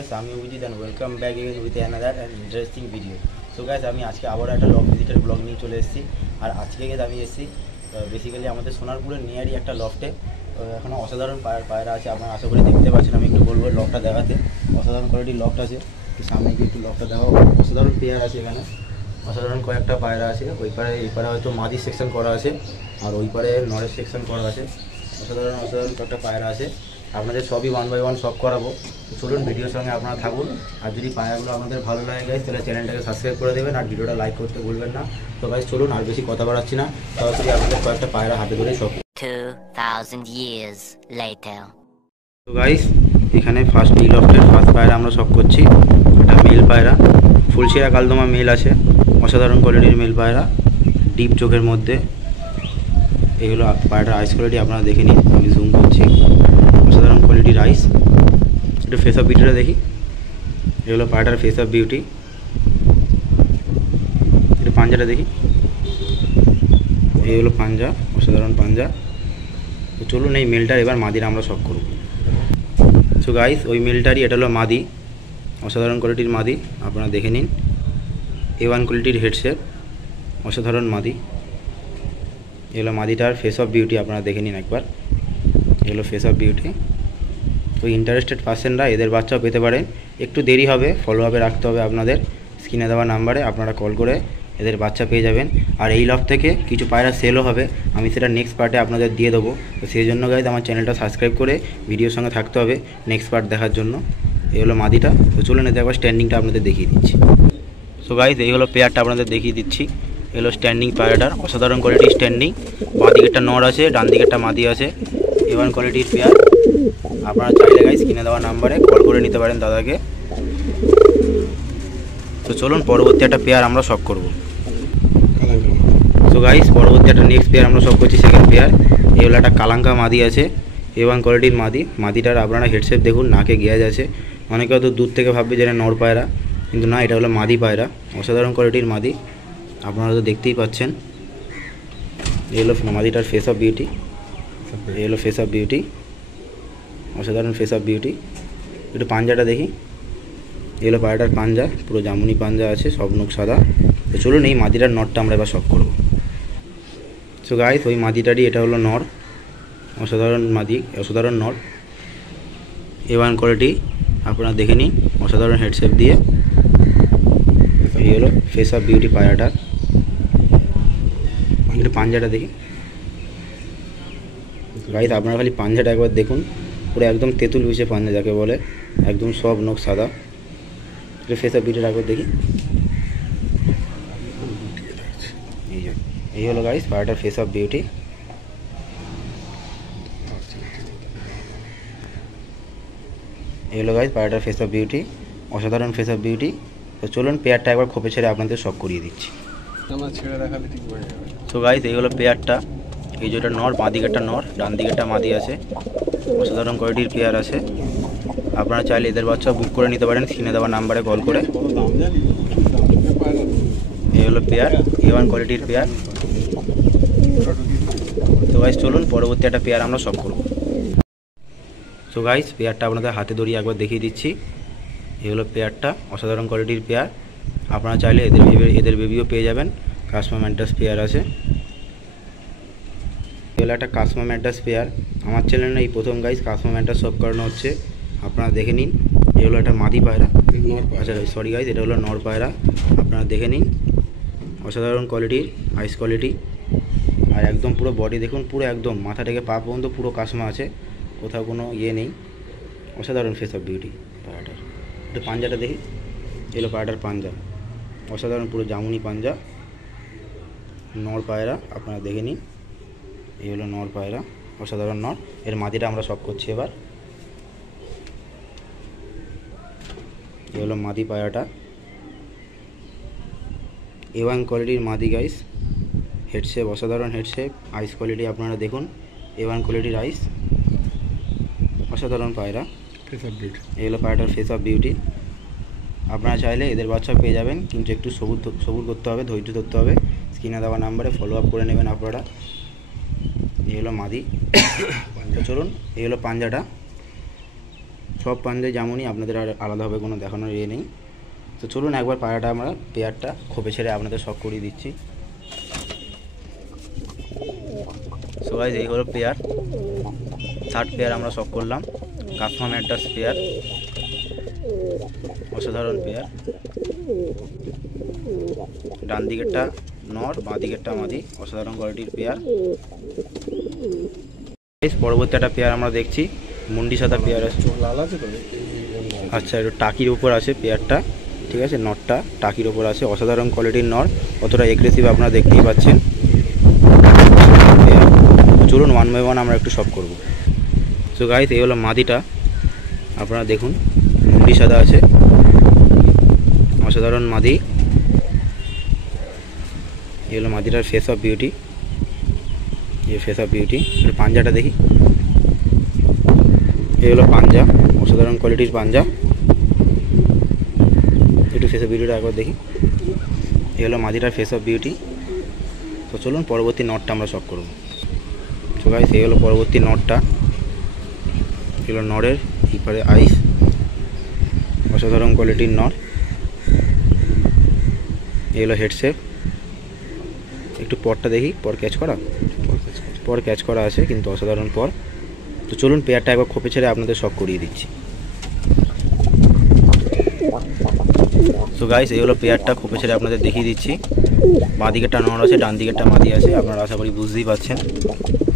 guys, I'm Yujit and welcome back again with another and interesting video. So guys, আমি আজকে আবার একটা loft ভিজিটের blog নিয়ে চলে এসেছি। আর আজকে আমি এসেছি বেসিক্যালি আমাদের সোনারপুরের নিয়ারই একটা লফটে। এখনো অসাধারণ পায়রা আছে, আপনারা আশা করি দেখতে পাচ্ছেন। আমি একটু বলবো লফটটা দেখাতে, অসাধারণ কোয়ালিটির লফট আছে। তো সামনে গিয়ে একটু লফটটা দেখাবো। অসাধারণ পেয়ার আছে এখানে, অসাধারণ কয়েকটা পায়রা আছে। ওই পারে এই পারে হয়তো মাদি সেকশন করা আছে, আর ওই পারে নরেশ সেকশন করা আছে। অসাধারণ কয়েকটা পায়রা আছে, আপনাদের সবই 1 বাই 1 সব করাবো। চলুন ভিডিওর সঙ্গে আপনারা থাকুন। আর যদি পায়রাগুলো আপনাদের ভালো লাগে গাইস, তাহলে চ্যানেলটাকে সাবস্ক্রাইব করে দেবেন আর ভিডিওটা লাইক করতে ভুলবেন না। তো গাইস চলুন, আর বেশি কথা বাড়াচ্ছি না, সরাসরি আপনাদের কয়েকটা পায়রা হাতে ধরে সব 2000 years later. তো গাইস, এখানে ফার্স্ট এই লফটের ফার্স্ট পায়রা আমরা সব করছি। এটা মেল পায়রা, ফুলশিরা কালদমা মেল আছে, অসাধারণ কোয়ালিটির মেল পায়রা, ডিপ চোখের মধ্যে। এগুলো পায়রাটার আইস কোয়ালিটি আপনারা দেখে নিন, আমি জুম করছি। অসাধারণ কোয়ালিটির আইস। একটু ফেস অফ বিউটিটা দেখি। এগুলো পায়রাটার ফেস অফ বিউটি। একটু পাঞ্জাটা দেখি। এই হলো পাঞ্জা, অসাধারণ পাঞ্জা। তো চলুন এই মেলটার এবার মাদিরা আমরা সব করব। সো গাইস, ওই মেলটারই এটা হলো মাদি, অসাধারণ কোয়ালিটির মাদি, আপনারা দেখে নিন। A1 কোয়ালিটির হেডশেপ, অসাধারণ মাদি। এগুলো মাদিটার ফেস অফ বিউটি, আপনারা দেখে নিন একবার। এগুলো ফেস অফ বিউটি। তো ইন্টারেস্টেড পার্সনরা এদের বাচ্চাও পেতে পারেন। একটু দেরি হবে, ফলো আপে রাখতে হবে আপনাদের। স্ক্রিনে দেওয়া নাম্বারে আপনারা কল করে এদের বাচ্চা পেয়ে যাবেন। আর এই লফট থেকে কিছু পায়রা সেলও হবে, আমি সেটা নেক্সট পার্টে আপনাদের দিয়ে দেবো। তো সেই জন্য গাইজ আমার চ্যানেলটা সাবস্ক্রাইব করে ভিডিওর সঙ্গে থাকতে হবে নেক্সট পার্ট দেখার জন্য। এই হলো মাদিটা। তো চলুন এতে একবার স্ট্যান্ডিংটা আপনাদের দেখিয়ে দিচ্ছি। সো গাইজ, এই হলো পেয়ারটা আপনাদের দেখিয়ে দিচ্ছি। এগুলো স্ট্যান্ডিং পায়রাটার, অসাধারণ কোয়ালিটির স্ট্যান্ডিং। বাঁ দিকেরটা নর আছে, ডান দিকেরটা মাদি আছে। A1 কোয়ালিটির পেয়ার। আপনারা চাইলে গাইজ কিনে দেওয়া নাম্বারে কল করে নিতে পারেন দাদাকে। তো চলুন পরবর্তী একটা পেয়ার আমরা সব করব। তো গাইজ, পরবর্তী একটা নেক্সট পেয়ার আমরা সব করছি, সেকেন্ড পেয়ার। এগুলো একটা কালাঙ্কা মাদি আছে, A1 কোয়ালিটির মাদি। মাদিটার আপনারা হেডশেপ দেখুন, নাকে গিয়াজ আছে। অনেকে হয়তো দূর থেকে ভাববে যে নর পায়রা, কিন্তু না, এটা হলো মাদি পায়রা, অসাধারণ কোয়ালিটির মাদি। আপনারা তো দেখতেই পাচ্ছেন। এই হলো মাদিটার ফেস অফ বিউটি। এই হলো ফেস অফ বিউটি, অসাধারণ ফেস অফ বিউটি। একটু পাঞ্জাটা দেখি। এই হলো পায়রাটার পাঞ্জা, পুরো জামুনি পাঞ্জা আছে, সব নখ সাদা। তো চলুন এই মাদিটার নরটা আমরা এবার সব করব। সো গাইস, ওই মাদিটারই এটা হলো নর, অসাধারণ মাদি, অসাধারণ নর। A1 কোয়ালিটি, আপনারা দেখে নিন, অসাধারণ হেডশেপ দিয়ে। এই হলো ফেস অফ বিউটি পায়রাটার। একটু পাঞ্জাটা দেখি। গাইস, আপনারা খালি পাঞ্জাটা একবার দেখুন, পুরো একদম তেঁতুল বিছে পাঞ্জা যাকে বলে, একদম সব নখ সাদা। একটু ফেস অফ বিউটিটা একবার দেখি। এই হলো গাইস পায়রাটার ফেস অফ বিউটি। এই হলো গাইস পায়রাটার ফেস অফ বিউটি, অসাধারণ ফেস অফ বিউটি। তো চলুন পেয়ারটা একবার খোপে ছেড়ে আপনাদের সব করিয়ে দিচ্ছি। তো গাইস, এই হলো পেয়ারটা। এই যেটা নর, বাঁ দিকেরটা নর, ডান দিকেরটা মাদি আছে, অসাধারণ কোয়ালিটির পেয়ার আছে। আপনারা চাইলে এদের বাচ্চা বুক করে নিতে পারেন স্ক্রিনে দেওয়া নাম্বারে কল করে। এই হলো পেয়ার, A1 কোয়ালিটির পেয়ার। তো গাইস চলুন পরবর্তী একটা পেয়ার আমরা সব করব। সো গাইস, পেয়ারটা আপনাদের হাতে ধরিয়ে একবার দেখিয়ে দিচ্ছি। এই হলো পেয়ারটা, অসাধারণ কোয়ালিটির পেয়ার। আপনারা চাইলে এদের বেবিও পেয়ে যাবেন। কাসমা ম্যান্টাস পেয়ার আছে। এগুলো একটা কাসমা ম্যান্টাস পেয়ার। আমার চ্যানেলে এই প্রথম গাইস কাসমা ম্যান্টাস সব করানো হচ্ছে, আপনারা দেখে নিন। এগুলো একটা মাদি পায়রা, আচ্ছা সরি গাইস, এটা হলো নর পায়রা, আপনারা দেখে নিন। অসাধারণ কোয়ালিটির আইস কোয়ালিটি। আর একদম পুরো বডি দেখুন, পুরো একদম মাথা থেকে পা পর্যন্ত পুরো কাসমা আছে, কোথাও কোনো ইয়ে নেই। অসাধারণ ফেস অফ বিউটি পায়রাটার। একটু পাঞ্জাটা দেখি। এলো পায়রাটার পাঞ্জা, অসাধারণ পুরো জামুনি পাঞ্জা, নর পায়রা, আপনারা দেখে নিন। এই হলো নর পায়রা, অসাধারণ নর। এর মাদিটা আমরা সব করছি এবার। এই হলো মাদি পায়রাটা, A1 কোয়ালিটির মাদি গাইস। হেডশেপ, অসাধারণ হেডশেপ, আইস কোয়ালিটি আপনারা দেখুন। A1 কোয়ালিটির আইস, অসাধারণ পায়রা। এই হলো পায়রাটার ফেস অফ বিউটি। আপনারা চাইলে এদের বাচ্চা পেয়ে যাবেন, কিন্তু একটু সবুর করতে হবে, ধৈর্য ধরতে হবে। স্ক্রিনে দেওয়া নাম্বারে ফলো আপ করে নেবেন আপনারা। এই হলো মাদি। চলুন, এই হলো পাঞ্জাটা। সব পাঞ্জায় যেমনই, আপনাদের আর আলাদাভাবে কোনো দেখানোর ইয়ে নেই। তো চলুন একবার পায়রাটা আমরা পেয়ারটা খোপে ছেড়ে আপনাদের শখ করিয়ে দিচ্ছি। সো গাইস, এই হলো পেয়ার, 3rd পেয়ার আমরা শখ করলাম। কাফা ম্যাড্রাস পেয়ার, অসাধারণ পেয়ার। ডান দিকেরটা নর, বাঁ দিকেরটা মাদি, অসাধারণ কোয়ালিটির পেয়ার। পরবর্তী একটা পেয়ার আমরা দেখছি, মুন্ডি সাদা পেয়ার আছে। লাল আছে তো? আচ্ছা, একটু টাকির উপর আছে পেয়ারটা, ঠিক আছে। নরটা টাকির উপর আছে, অসাধারণ কোয়ালিটির নর, অতটা এগ্রেসিভ আপনারা দেখতেই পাচ্ছেন। চলুন 1 by 1 আমরা একটু শখ করব। সো গাইস, এই হলো মাদিটা, আপনারা দেখুন মুন্ডি সাদা আছে, অসাধারণ মাদি। এই হলো মাদিটার ফেস অফ বিউটি, এই ফেস অফ বিউটি। পাঞ্জাটা দেখি, এই হলো পাঞ্জা, অসাধারণ কোয়ালিটির পাঞ্জা। একটু ফেস অফ বিউটিটা একবার দেখি, এই হলো মাদিটার ফেস অফ বিউটি। তো চলুন পরবর্তী নটটা আমরা শখ করব। তো গাইস, এই হলো পরবর্তী নটটা, এগুলো নরের এপারে আইস, অসাধারণ কোয়ালিটির নর। এই হলো হেডশেপ। একটু পরটা দেখি, পর ক্যাচ করা আছে, কিন্তু অসাধারণ পর। তো চলুন পেয়ারটা একবার খোপে ছেড়ে আপনাদের শখ করিয়ে দিচ্ছি। সো গাইস, এই হলো পেয়ারটা, খোপে ছেড়ে আপনাদের দেখিয়ে দিচ্ছি। বাঁ দিকেরটা নর আছে, ডান দিকেরটা মাদি আছে, আপনারা আশা করি বুঝতেই পারছেন।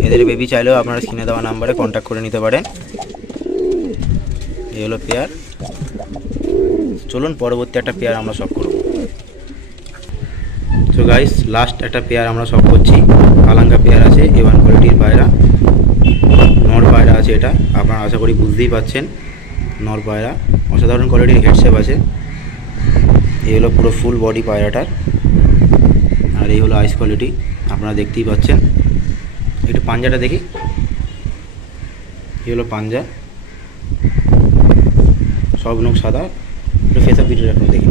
এদের বেবি চাইলেও আপনারা স্ক্রিনে দেওয়া নাম্বারে কন্ট্যাক্ট করে নিতে পারেন। এই হলো পেয়ার। চলুন পরবর্তী একটা পেয়ার আমরা শখ করব। সো গাইস, লাস্ট একটা পেয়ার আমরা শখ করছি। কালাঙ্গা পেয়ার আছে, A1 কোয়ালিটির পায়রা, নর পায়রা আছে এটা, আপনারা আশা করি বুঝতেই পাচ্ছেন। নর পায়রা, অসাধারণ কোয়ালিটির হেডশেপ আছে। এই হলো পুরো ফুল বডি পায়রাটার, আর এই হলো আইস কোয়ালিটি, আপনারা দেখতেই পাচ্ছেন। একটু পাঞ্জাটা দেখি, এই হলো পাঞ্জা, সব নখ সাদা। একটু ফেস অফ বিউটিটা একটু দেখি,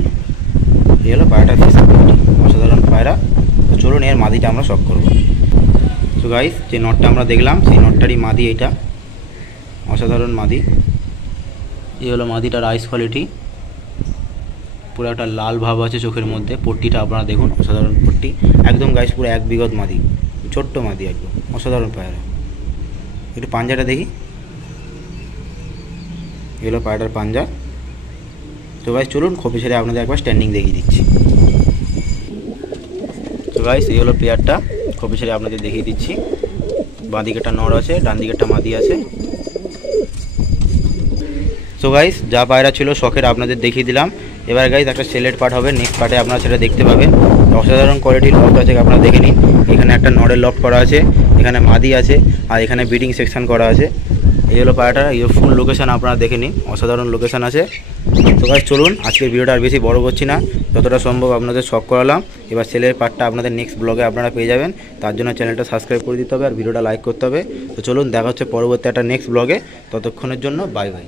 এই হলো পায়রাটার ফেস অফ বিউটি, অসাধারণ পায়রা। তো চলুন এর মাদিটা আমরা শখ করব। তো গাইস, যে নটটা আমরা দেখলাম সেই নটটারই মাদি এটা, অসাধারণ মাদি। এই হলো মাদিটার আইস কোয়ালিটি, পুরো একটা লাল ভাব আছে চোখের মধ্যে। পট্টিটা আপনারা দেখুন, অসাধারণ পট্টি একদম গাইস, পুরো 1 বিঘত মাদি, ছোট্ট মাদি একদম, অসাধারণ পায়রা। একটু পাঞ্জাটা দেখি, এই হলো পায়রাটার পাঞ্জা। তো গাইস, চলুন খোপে ছেড়ে আপনাদের একবার স্ট্যান্ডিং দেখিয়ে দিচ্ছি। তো গাইস, এই হলো পেয়ারটা, খোপে ছেড়ে আপনাদের দেখিয়ে দিচ্ছি। বাঁ দিকেরটা নর আছে, ডান দিকেরটা মাদি আছে। সো গাইস, যা পায়রা ছিল শখের আপনাদের দেখিয়ে দিলাম। এবার গাইস একটা সেলেট পার্ট হবে, নেক্সট পার্টে আপনারা সেটা দেখতে পাবেন। অসাধারণ কোয়ালিটির লফট আছে, আপনারা দেখে নিন। এখানে একটা নরের লফট করা আছে, এখানে মাদি আছে, আর এখানে ব্রিডিং সেকশন করা আছে। এই হলো পায়রাটা, এই ফুল লোকেশান আপনারা দেখে নিন, অসাধারণ লোকেশান আছে। তো গাইস, চলুন আজকের ভিডিওটা আর বেশি বড় করছি না, যতটা সম্ভব আপনাদের শখ করালাম। এবার সেলের পার্টটা আপনাদের নেক্সট ব্লগে আপনারা পেয়ে যাবেন, তার জন্য চ্যানেলটা সাবস্ক্রাইব করে দিতে হবে আর ভিডিওটা লাইক করতে হবে। তো চলুন দেখা হচ্ছে পরবর্তী একটা নেক্সট ব্লগে, ততক্ষণের জন্য বাই বাই।